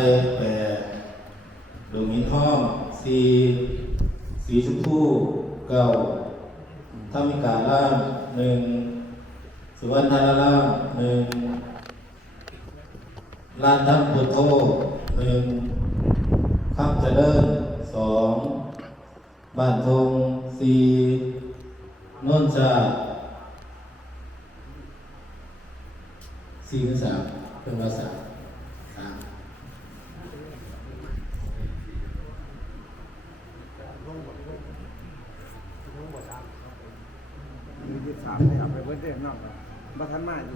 ย8ดงหินห้อม4สีชมพู9ธรรมิกาล่าม1สุวรรณาราม1ลานถ้ำพุทโธ1ข้ามเจริญ2บ้านทง4โน่นจ่า4หรือ3เป็นภาษา3มี23ให้เอาไปเบิดเด้อนอกบ่ทันมาอยู่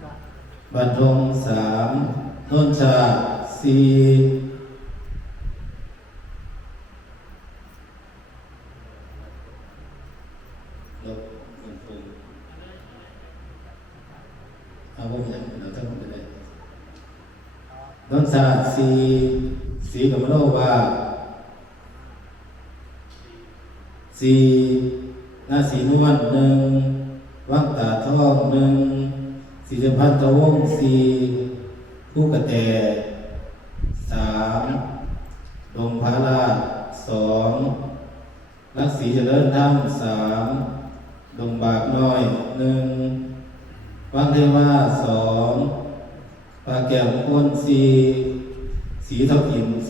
บ้านทง3โน่นจ่า4เอาพวกนี้เราทั้งหมดเลยนนทราสีกับมโนวา4นาสีนวล1วังตาทอง1สีจพันตะวง4ผู้กระแต3ดงพารา2รักสีเจริญธรรม3ดงบากน้อย1วังเทวา2ปลาแก้วคนสีเท่าหิน2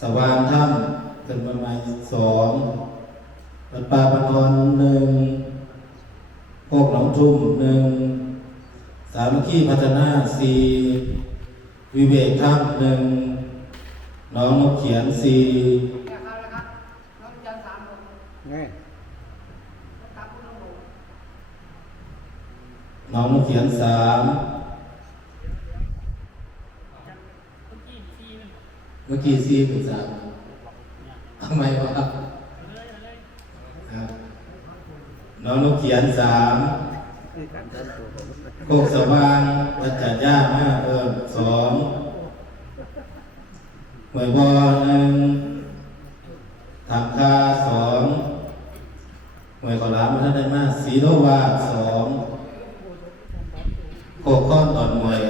สว่างถ้ำเป็นประมาณ2วัดป่าปะนอน1โคกหนองทุ่ม1สามัคคีพัฒนาวิเวกถ้ำน้องนกเขียนไงน้องนกเขียนเมื่อกี้เป็น3ทำไมวะน้องนกเขียน3โคกสว่างวัดจัดย่ามา2หวยบอ1ทำคา2หวยขอรามมาท่านได้มาสีโลวา2โคกข้อนตอนหวย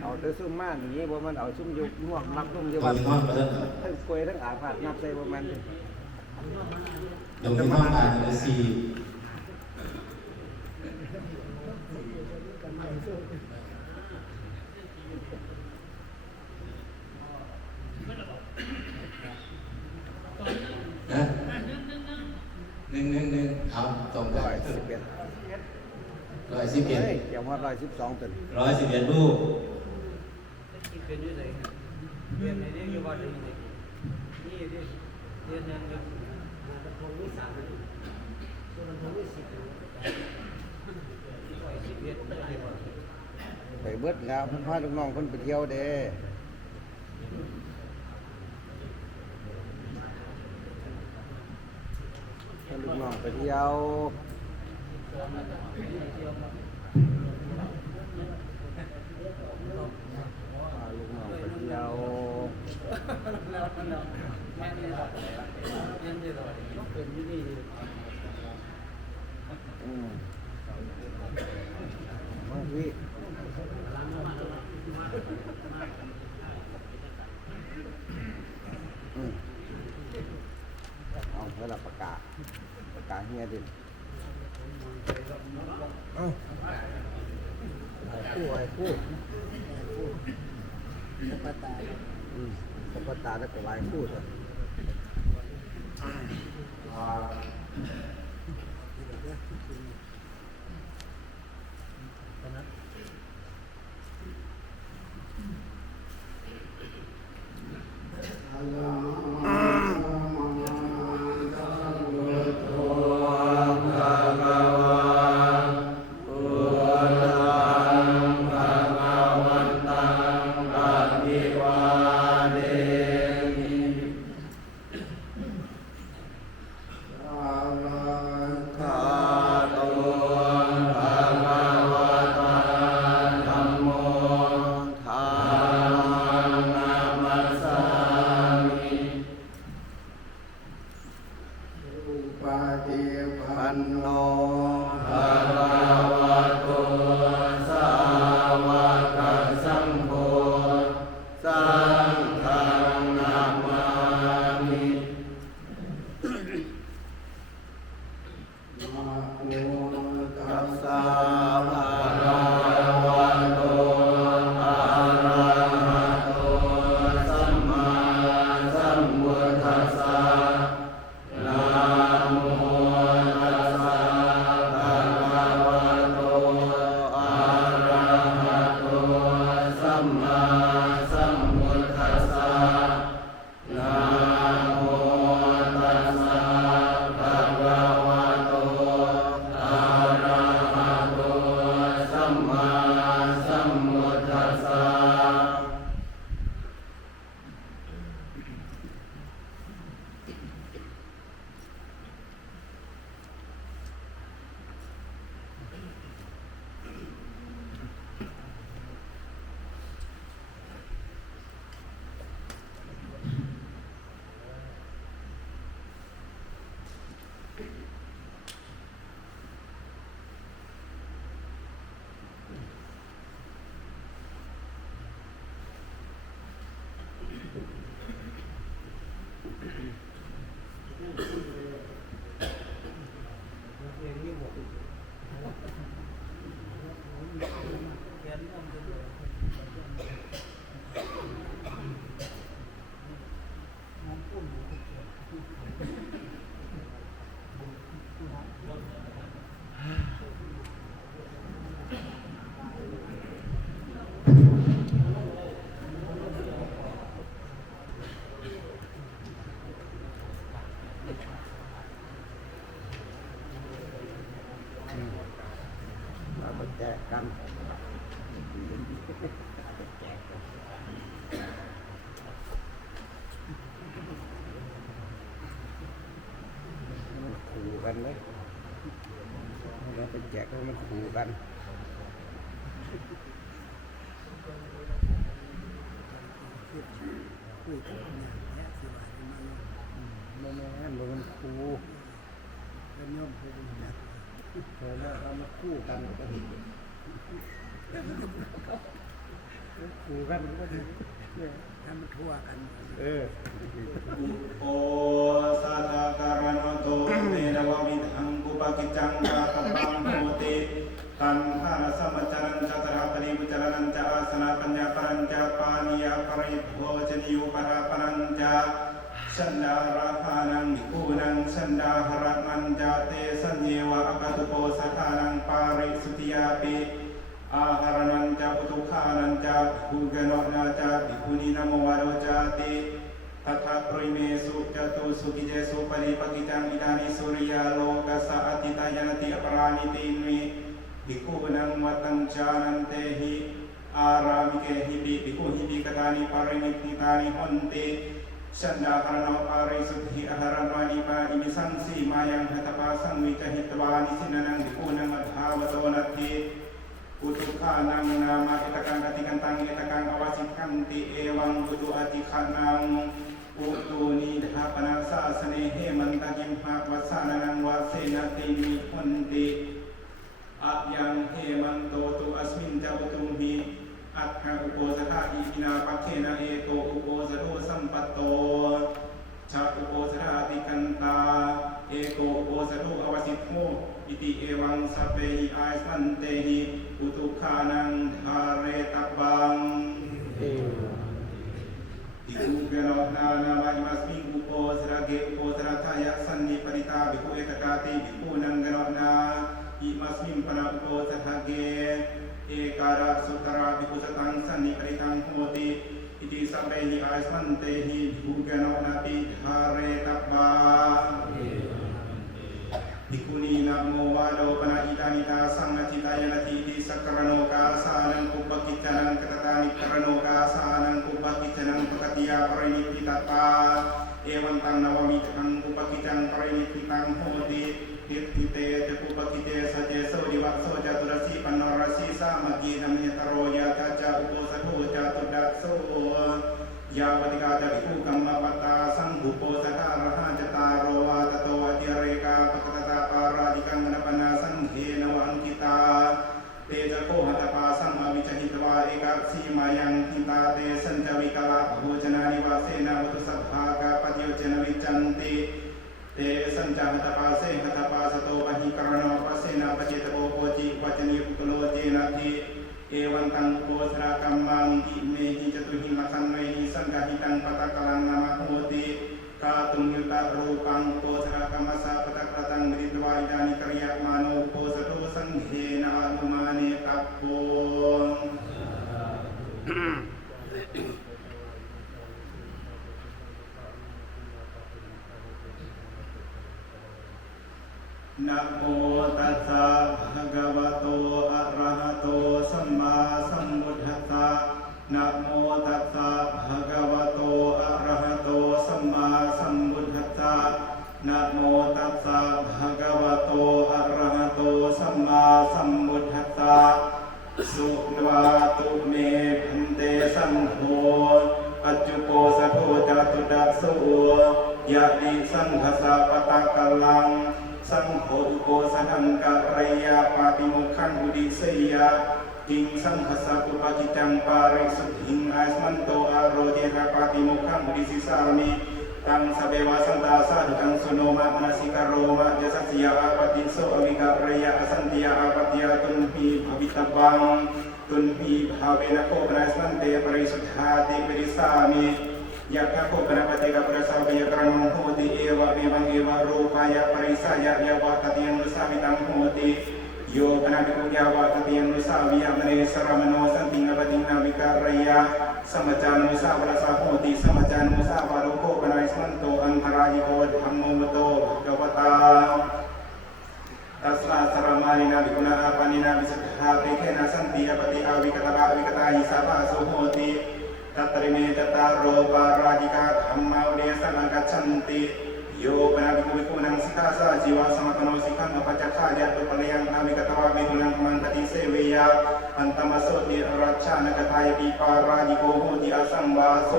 เอาแต่ซุ่มมานี่บ่มันเอาซุ่มอยู่ง่วงมักซุ่มอยู่ วั วั ด ด ห้องมาท่านทั้งกล้วยทั้งอาภาษนับใส่บ่มันดงที่ห้องอ่านในนะ1เอาตรงกัน111เกี่ยวฮอด112ตัว111ลูกเป็นอยู่ไหนเรียนในนี้อยู่บ้านนี่นี่ดิเรียนยังอยู่มันคงไม่3มันคงไม่10ไปเบิดแล้วเพิ่นพาลูกน้องเพิ่นไปเที่ยวเด้ลูกน้องไปเที่ยวลูกน้องไปเที่ยวเป็นที่นี่มาวิเอาเพื่อรับประกาศเฮียดิเอาไอ้คู่ปตาปตาแล้วก็ไว้คู่เถอะโต มันขู่กันเลยเราไปแจกแล้วมันขู่กันมันขู่แล้วย่อมไปดูหนักแล้วเรามาคู่กันก็เห็นขู่กันก็เห็นให้มันทั่วกันโอสัทธาการณโตเมรววิทังกุปกิจจังกาปปังโหติตัณหาสัมปชัญญะจัตระปริมุจรนัญจอาสนะปัญญาปรัญจปานิยปริโภชนิยุปราปรัญจสันดาราหานังภิกขุนังสันดาหระนัญจเตสัญเยวะอากตุโกสัทธานังปาริสุติยาปิอาหารนัญจอุตุขานัญจภิกขุกโนนาจภิกขุนีนโมวโรจติทัตถะปริเมสุจตุสุกิเจสุปริปกิจังอิดานิสุริยาโลกัสสะอติตายนติอปรานิตินิภิกขุนังวัตัญจานันเตหิอารามิเกหิปิภิกขุหิปิกตานิปารินิพนิตานิหนติสันดาหารโนปาริสุทธิอาหารโนนิปาอิมิสังสีมายังหัตถปาสังวิจหิตวานิสินังภิกขุนังอัฏฐาวโตนัตถิอุตุขานังนามาอิตกังอติกันตังอิตกังอวสิขันติเอวังอุตุอติขานังอุตุนิธาปนาสาสเนเหมันตะกิมหะวัสสานังวะเสนติมิหนติอะยังเหมันโตตุอัสมินจะอุตุมหิอัตถะอุโปสถาอิมินาปัคเขนะเอโตอุโปสโตสัมปัตโตชาอุโปสถาติกันตาเอโตอุโปสโตอวสิทโธอิติเอวังสัพเพหิอาสันเตหิอุตุขานังทาเรตับบังภิกขุเกโนนานามาอิมัสมิงอุโปสระเกอุโปสระทายะสันนิปริตาภิกขุเอกกาติภิกขุนังเกโนนาอิมัสมิงปนะอุโปสระเกเอการะสุตระภิกขุสตังสันนิปริตังโหติอิติสัพเพหิอาสันเตหิภิกขุเกโนนาปิทาเรตับบังภิกขุนีนะโมวาโดปนะอิตานิตาสังฆทิตายนะทิติสักกรโนกาสานังกุปกิจจานังกตตานิกรโนกาสานังกุปกิจจานังปกติยาปรินิพพิตตาเอวันตังนวมิทังกุปกิจจังปรินิพพิตังโหติทิฏฐิเตจะกุปกิเตสเจโสดิวัสโสจตุรสีปันนรสีสามัคคีนัมเนตโรยะทัจจะอุโปสโธจตุดัสโสยาปฏิกาจะภิกขุกัมมวัตตาสังหุโปสถาระหะจตารโรวาตโตอติเรกาปะกตตาปาราดิกังมณปนาสังเขนวันกิตาเตจะโคหัตปาสังอวิจหิตวาเอกสีมายังทิตาเตสัญจวิกาลาโภชนานิวาเสนาวัตุสัพพากาปฏิโยชนวิจันติเตสัญจหัตปาเสหัตปาสโตปหิกรณปัสเสนาปเจตโภโภจิปัจจนิปุตโลเจนะทิเอวันตังอุโปสระกัมมังอิเมหิจตุหิมะคันเวหิสังฆหิตังปะตะกลังนามะโหติกาตุงยุตะรูปังอุโปสระกัมมัสสะปะตะกะตังวิริตวาอิดานิกริยมาโนอุโปสโตสังเขนะอนุมาเนตัปโปนะโมตัสสะภะคะวะโตอะระหะโตสัมมาสัมพุทธัสสะนะโมตัสสะภะคะวะโตอะระหะโตสัมมาสัมพุทธัสสะนะโมตัสสะภะคะวะโตอะระหะโตสัมมาสัมพุทธัสสะสุวาตุเมพันเตสังโฆปัจจุโกสโธจตุดัสโสยะติสังฆสะปะตะกะลังสังโฆอุโกสถังกะไรยาปาติโมขังอุดิเสยะทิงสังฆสัพปะกิจังปาริสุทธิงอาสมันโตอาโรเจระปาติโมขังอุดิสิสามิตังสเบวะสันตาสาดุกังสุโนมะมนสิกโรมะยะสัสยาอาปติโสอวิกะไรยะอสันติยาอาปติยาตุนหีภวิตบังตุนหีภาเวนะโคปนัสมันเตปริสุทธาติปริสามิยะกะโคปนะปฏิกะปรสาวิยกรณังโหติเอวะเมวังเอวะรูปายะปริสายะยะวะตติยังนุสาวิตังโหติโยปนะภิกขุยะวะตติยังนุสาวิยะมเนสรมโนสันติงะปตินาวิกะระยะสัมมจานุสาวรสาโหติสัมมจานุสาวารุโคปนะสมันโตอันธรายิโกธัมโมมโตภะคะวะตา ตัสสะสรมานินาภิกุณาอาปานินาภิสัทธาเปเขนะสันติอปฏิอาวิกตระวิกตาหิสัพพะโสโหติตัตริเมตตาโรปาราจิกาธรรมาเดสังกัจฉันติโยปนาภิกขุภิกขุนังสิกขาสะจีวาสมตโนสิกขังอปัจจคายะตุปะเลยังอาวิกตวะเมตุนังมันตติเสเวยาอันตมะโสติรัชฌานกทายปิปาราจิโกโหติอสังวาโส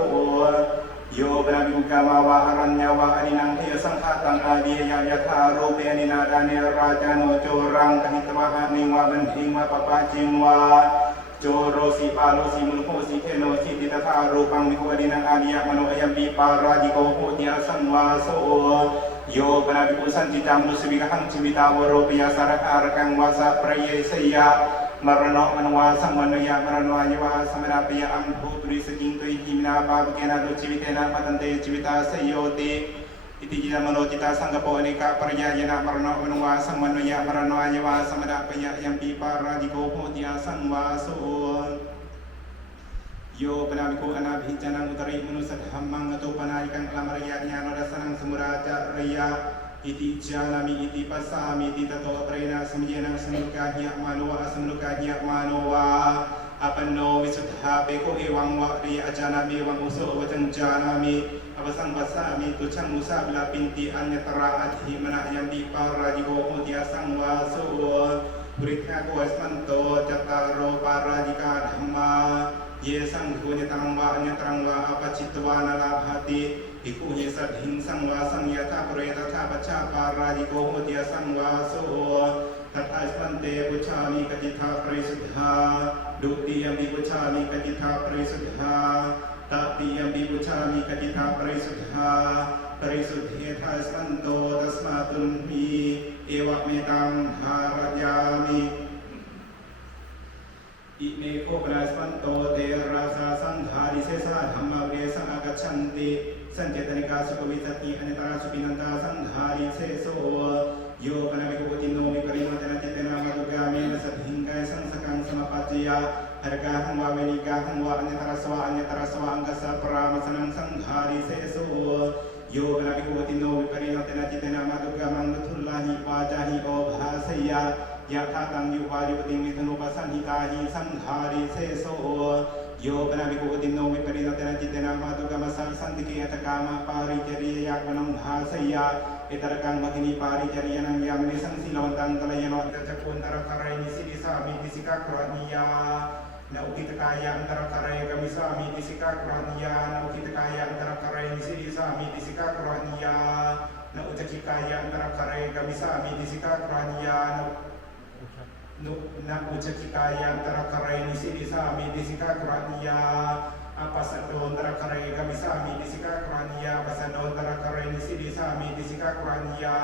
โยปนาภิกขุกามาวาหรัญญาวาอนินังเทสังฆาตังอาเดียยะธาโรเปนินาดาเนราจโนโจรังกหิตวะหะนิวะบันทิงวะปะปะจิงวาโจโรสีปาโลสีมุลโหสีเทโนสีติตถารูปังมิโหอดินังอาดิยะมโนอยัมปีปาราจิโกโหติอสังวาโสโยปนาภิกขุสันจิตังมุสวิกหังจิวิตาวโรปิยาสารการกังวาสะประเยสยามรณะมนวาสังวันยามรณวายวาสมนาปิยอัมภูตุริสจิงตุหิมินาปาปเกนะดุจิวิเตนะปัตตันเตจิวิตาสยโยติอิติจิตามโนจิตาสังกปอเนกะปริยายนะมรณะมนวาสังวันยามรณวายวาสมนาปิยยัมปีปาราจิโกโหติอาสังวาโสโยปนาภิกขุอนาภิจานังอุตริมนุสัทธัมมังอตุปนายิกังอลัมรยะญาโนรัสนังสมุราจารยะอิติจานามิอิติปัสสามิอิติตโตเตระนะสมุเยนังสมุกาหิยะมาโนวะสมุกาหิยะมาโนวะอปันโนวิสุทธาเปโกเอวังวะริยะจานามิวังอุโสวจังจานามิอภัสังปัสสามิตุชังมุสาบิลาปินติอัญญตระอัตถิมนะยัมปิปาราจิโกโหติอสังวาโสปุริฆะโกสันโตจัตตารโรปาราจิกาธัมมาเยสังโฆเนตรังวะอัญญตรังวะอปัจจิตวานาลาภติภิกขุเยสัทถิงสังวาสังยะธาปเรตถาปัจฉาปาราจิโกโหติอสังวาโสตัทธาสันเตปุชามิกติธาปริสุทธาดุติยมปิปุชามิกติธาปริสุทธาตติยมปิปุชามิกติธาปริสุทธาปริสุทธิทาสันโตตัสมาตุนหีเอวะเมตังหารยามิอิเมโคปราสันโตเตราสาสังฆาริเสสะธัมมาเวสังอากัจฉันติสันเจตนิกาสุขวิสัตติอนิตราสุปินันตาสังฆาริเสโสโยปนาภิกขุติโนมิปริมาณเจตนามาตุกามินัสสหิงกายสังสกังสมปัจจยาหรกาหังวาเวนิกาหังวาอนิตราสวะอัญญตราสวะอังกัสสะปรามัสนังสังฆาริเสโสโยปนาภิกขุติโนมิปริมาณเจตนามาตุกามังตุลลาหิวาจาหิโอภาสยายะธาตังยุวายุติมิธนุปัสสันหิตาหิสังฆาริเสโสโยปนาภิกขุติโนวิปริณเตนะจิตเตนะมาตุกรรมสังสันติเกตกามาปาริจริยากวนังภาสยาเอตระกังมหินีปาริจริยนังยามนิสังสิลวันตังกัลยาโนจัจกุนตระคารายนิสิริสามิติสิกากรณียานาอุคิตกายะอันตระคารายกมิสามิติสิกากรณียานาอุคิตกายะอันตระคารายนิสิริสามิติสิกากรณียานาอุจจิกายะอันตระคารายกมิสามิติสิกากรณียานุนักอุจจิกายะอันตระคารายนิสิริสามิติสิกากรณียาapasadon terakaraya kamisami disika kurania pasadon terakaraya nisidi sami disika kurania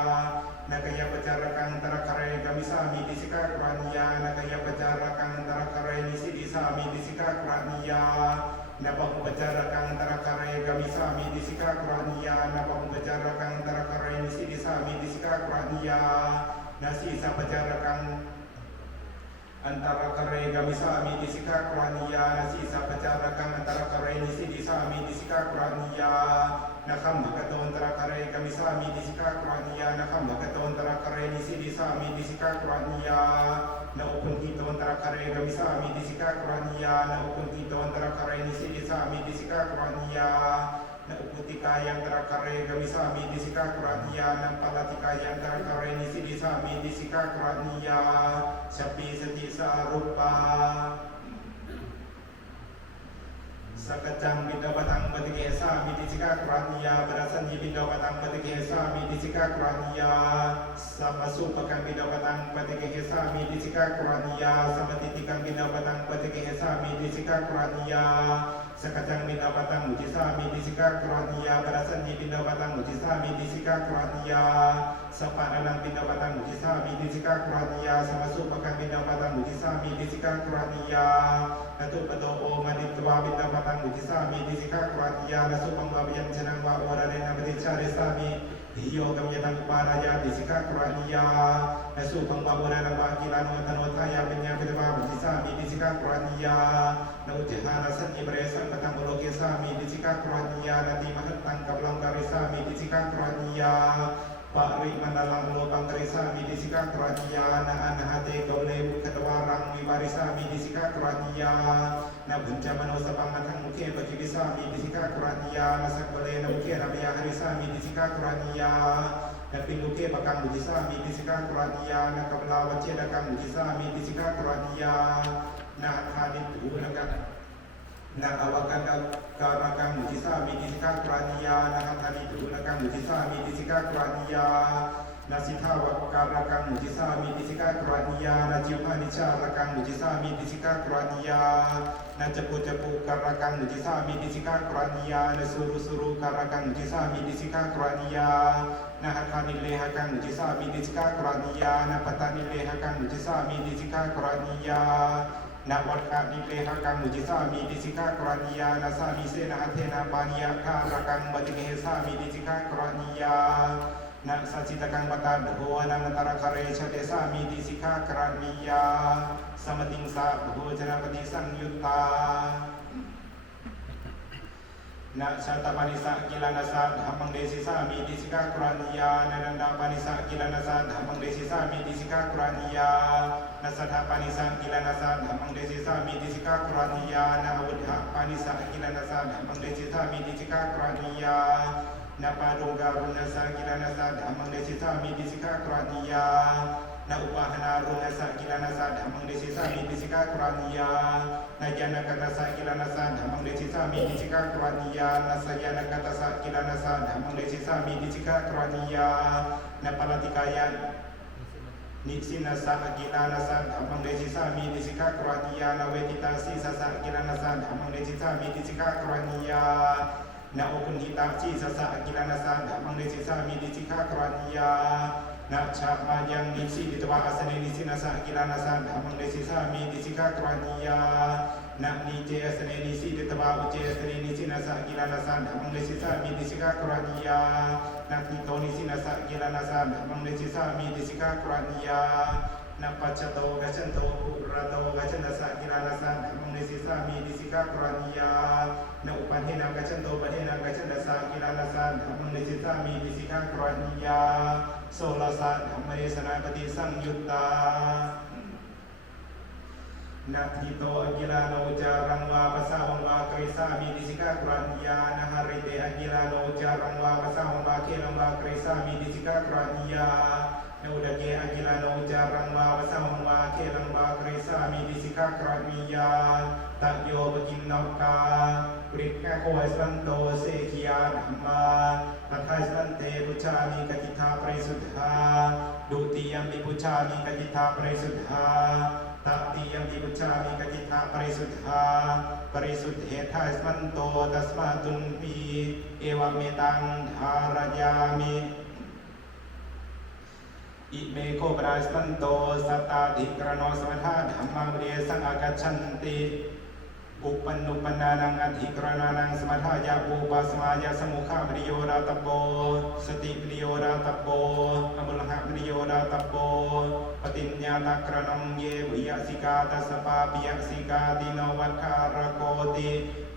nakaya pacarakan terakaraya kamisami disika kurania nakaya pacarakan terakaraya nisidi sami disika kurania napang pacarakan terakaraya kamisami disika kurania napang pacarakan terakaraya nisidi sami disika kurania nasi sa pacarakan antara karai kamisami disika kurania nasi sa pacarakan antara karai nisidi sami disika kurania nakam bakaton antara karai kamisami disika kurania nakam bakaton antara karai nisidi sami disika kurania naupun hito antara karai kamisami disika kurania naupun hito antara karai nisidi sami disika kurania nauputika yang terakhir kami sami disika kurania nampalatika yang terakhir nisidi sami disika kurania sapi seti sarupa sakacang bida batang batige sami disika kurania berasan bida batang batige sami disika kurania sama supakang bida batang batige sami disika kurania sama titikang bida batang batige sami disika kurania sakacang bida batang uji sami disika kurania berasan bida batang uji sami disika kurania sapananang bida batang uji sami disika kurania sama supakang bida batang uji sami disika kurania natu pato maditwa bida batang uji sami disika kurania nasu pangbabiyan janang wa orare nabati cari sami hiyo kami datang paraya disika kurania nasu pangbabura ng bakilan wa tanotaya pinya kedua uji sami disika kurania na ujihana san ibresa patangologi sami disika kurania nati mahatang kablang kari sami disika kurania ปริมณลังโลกังกริสามิติสิกากรณียานะอนาหเตกเลมุขตวารังวิวาริสามิติสิกากรณียานะบุญจามโนสปังมัทังมุเขปจิวิสามิติสิกากรณียานะสักเลนะมุเขนะมยาหริสามิติสิกากรณียานะปิลุเขปกังบุติสามิติสิกากรณียานะกัมลาวเจดกังบุติสามิติสิกากรณียานะทานิตุนะกันะอวกันการกังมุติสามิติสิกากรณียานะทานิตุนะกังมุติสามิติสิกากรณียานาสิทธาวการกังมุติสามิติสิกากรณียานาจิวพานิชารกังมุติสามิติสิกากรณียานาจปุการกังมุติสามิติสิกากรณียานาสุรุการกังมุติสามิติสิกากรณียานาหัตถานิเลหกังมุติสามิติสิกากรณียานาปตานิเลหกังมุติสามิติสิกากรณียานาวัฏฏานิเลหกังมุติสามิติสิกากรณียานาสามิเสนาเทนาปานิยคารกังบัติเกสามิติสิกากรณียานะสัจจิตกังปตาโหนังตระคเรชเตสามิติสิกากรณียาสมติงสาโหจนะปฏิสังยุตตานะชาตปานิสะกิลานาสะธัมมังเดสิสามิติสิกากรณียานะนันดาปานิสะกิลานาสะธัมมังเดสิสามิติสิกากรณียานะสัทธปานิสะกิลานาสะธัมมังเดสิสามิติสิกากรณียานะอวุฒะปานิสะกิลานาสะธัมมังเดสิสามิติสิกากรณียานะปาดุการุณสะกิลานาสะธัมมังเดสิสามิติสิกากรณียานะอุปาหนารุณสะกิลานาสะธัมมังเดสิสามิติสิกากรณียานะญาณกัตสะกิลานาสะธัมมังเดสิสามิติสิกากรณียานะสยานกัตสะกิลานาสะธัมมังเดสิสามิติสิกากรณียานะปลติกายะนิสินาสะกิลานาสะธัมมังเดสิสามิติสิกากรณียานะเวทิตาสีสสะกิลานาสะธัมมังเดสิสามิติสิกากรณียานะโอคุณิตาจีสสะกิลานาสะธัมมังเดสิสามิติสิกากรณียานะชามายังนิสิติตวะอาสเนนิสินาสะกิลานาสะธัมมังเดสิสามิติสิกากรณียานะนิเจอาสเนนิสิติตวะอุเจอาสเนนิสินาสะกิลานาสะธัมมังเดสิสามิติสิกากรณียานะทิโตนิสินาสะกิลานาสะธัมมังเดสิสามิติสิกากรณียานะปัจจโตกัจฉันโตปุระโตกัจฉันตสะกิลานาสะธัมมังเดสิสามิติสิกากรณียานะอุปัฏฐินังกัจฉันโตปะเทนังกัจฉันตสะกิลานาสะธัมมังเดสิสามิติสิกากรณียาโสลสะธัมมเดสนาปฏิสังยุตตานาทิโตอกิลาโนจารังวาภาษาวังวาเกสามิติสิกากรณียานะหะริเตอกิลาโนจารังวาภาษาวังวาเคลังวาเกสามิติสิกากรณียาโนดเกอกิลาโนจารังวาภาษาวังวาเคลังวาเกสามิติสิกากรณียาตะโยปกินนกาปริกะโคยสันโตเสขียาธัมมาปัทไทสันเตปุชามิกติธาปริสุทธาดุติยัมปิปุชามิกติธาปริสุทธาตติยัมปิปุชามิกติธาปริสุทธาปริสุทธเหทายสันโตตัสมาตุนปีเอวเมตังธารยามิอิเมโคปราสันโตสัตตาธิกรโนสมัทธาธัมมังเรสังอากัจฉันติอุปนุปนานังอธิกรณานังสมัทธายาปูปัสมายาสมุขามริโยราตโปสติมริโยราตโปอมุลหะมริโยราตโปปฏิญญาตกรณังเยวิยสิกาตัสปาปิยสิกาติโนวัฏคารโกติ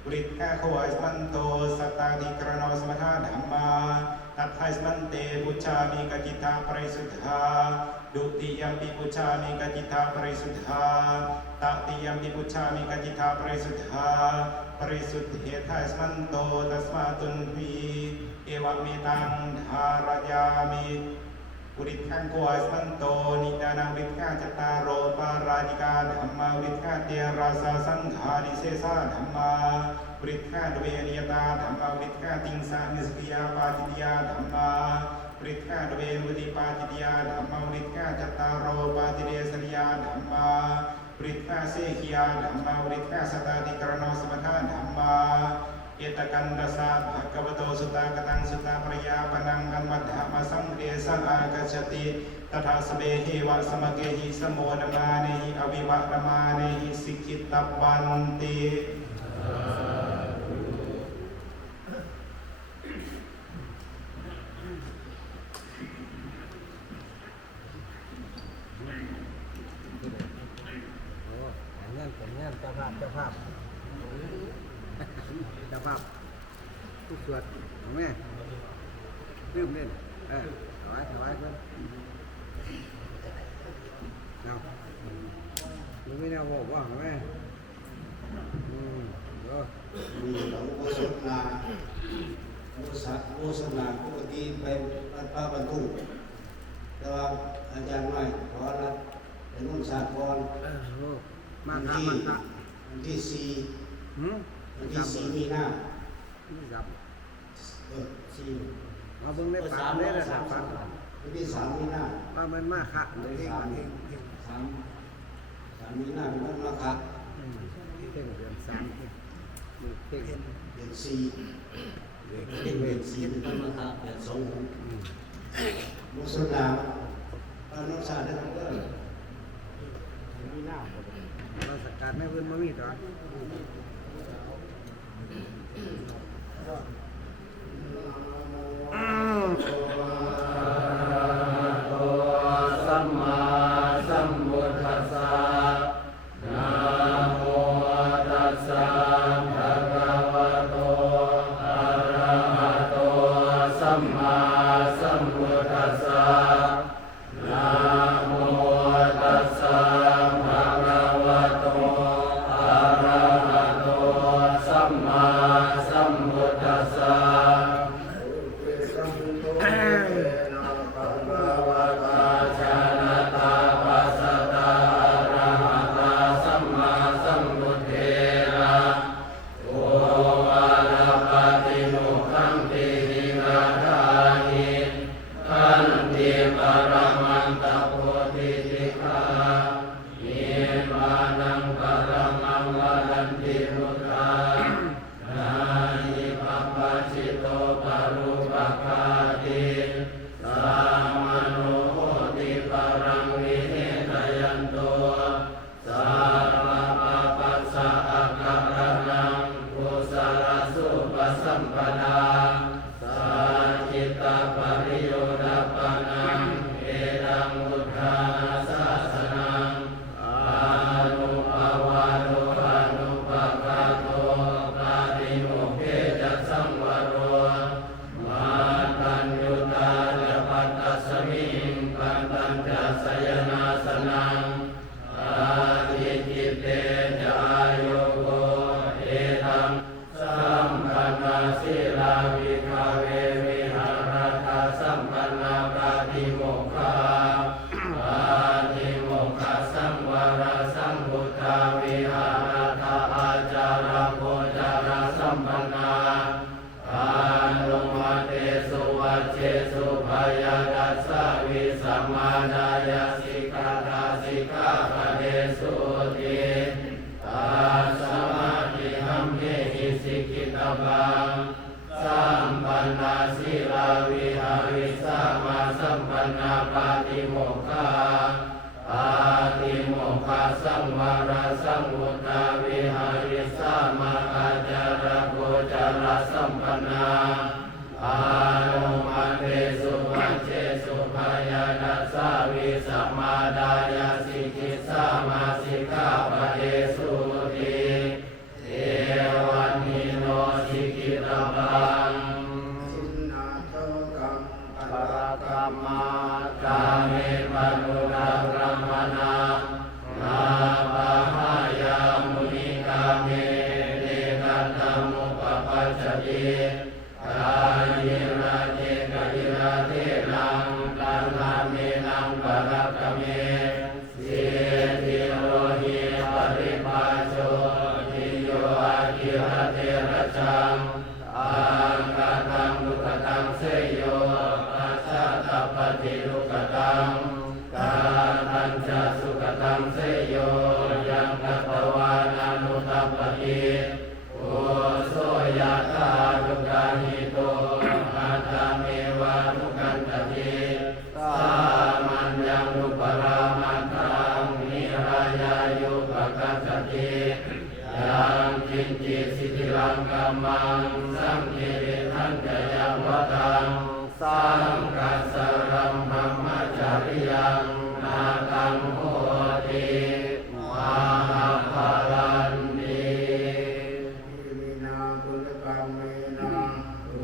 ปริตแค่โคอิสมันโตสัตตาธิกรณสมัทธาธัมมาตัทไทสมันเตปุชามิกจิตาปริสุทธาดุติยัมปิปุชามิกจิตาปริสุทธาตติยัมปิปุชามิกจิตาปริสุทธาปริสุทธิเหทัสมันโตตัสมาตุนวีเอวเมตังธารยามิอุริขังโกอิสมันโตนิดานังวิขังจตารโรปาราณิกาธัมมาวิขังเตราสาสังขาริเสสาธัมมาปริฆาดเวนิยตาธัมมาปริฆาติงสานิสกิยาปาติยาธัมมาปริฆาดเวนุติปาติยาธัมมาปริฆาจตารโรปาติเดสริยาธัมมาปริฆาเสขียาธัมมาปริฆาสตาติกรณสมัทธาธัมมาเอตกันดสาภควโตสุตากตังสุตาปริยาปนังกันมัดธรรมสังเกสังอากัจจติตถาสเบหิวะสมเกหิสโมนมาเนหิอวิวัตมาเนหิสิกิตตัปปันติเจ้าภาพเจ้าภาพทุกส่วนของแม่ลืมเล่นเอา ถวายเพิ่นเอามึงไม่แน่บอกว่าแม่เดี๋ยว มีหลวงพ่อสดนาโฆษณาปกติไปวัดพระบรรทุกแต่ว่าอาจารย์น้อยขอรับเป็นนุ่นศาสตร์ก่อน มา วัน ค่ะ ที่ มาค่ะ วันที่สี่ หืม วันที่สี่มีนา นี่จับ สี่ เอาเบิ่งได้ปากได้ระดับปาก วันที่สามมีนา ว่ามันมาค่ะเลยที่กัน สามมีนาเป็นวันมาฆะ เพ่งเดือนสามเพ่งเพ่ง เดือนสี่เดือนสี่เป็นวันมาฆะเดือนสองโฆษณาบ้านน้องชาได้ทั้งเรื่องมีนา เราสกัดไม่เพิ่นมามีต่อ สัมมาสัมพุทธัสสะนะโมตัสสะภะคะวะโตอะระหะโตสัมมาสัมพุทธัสสะนะโมตัสสะภะคะวะโตอะระหะโตสัมมาสัมพุทธัสสะ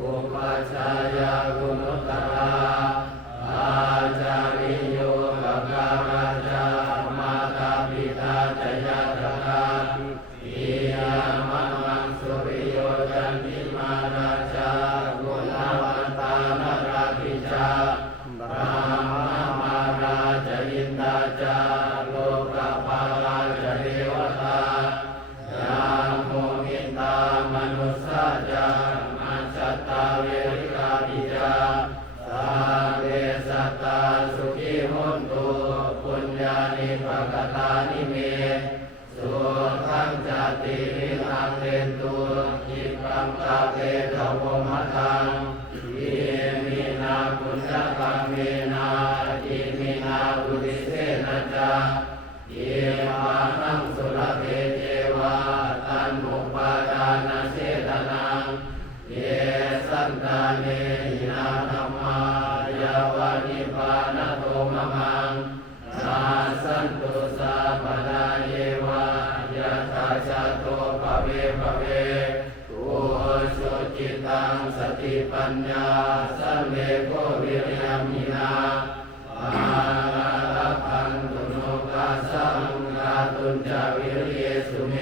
อุปัชฌายากุณุตตราอา ชาโตภเวภเวตุโสจิตังสติปัญญาสัมเลโกวิริยมินาอาลาพันตุโนกัสสังกาตุนจาวิริยสุเม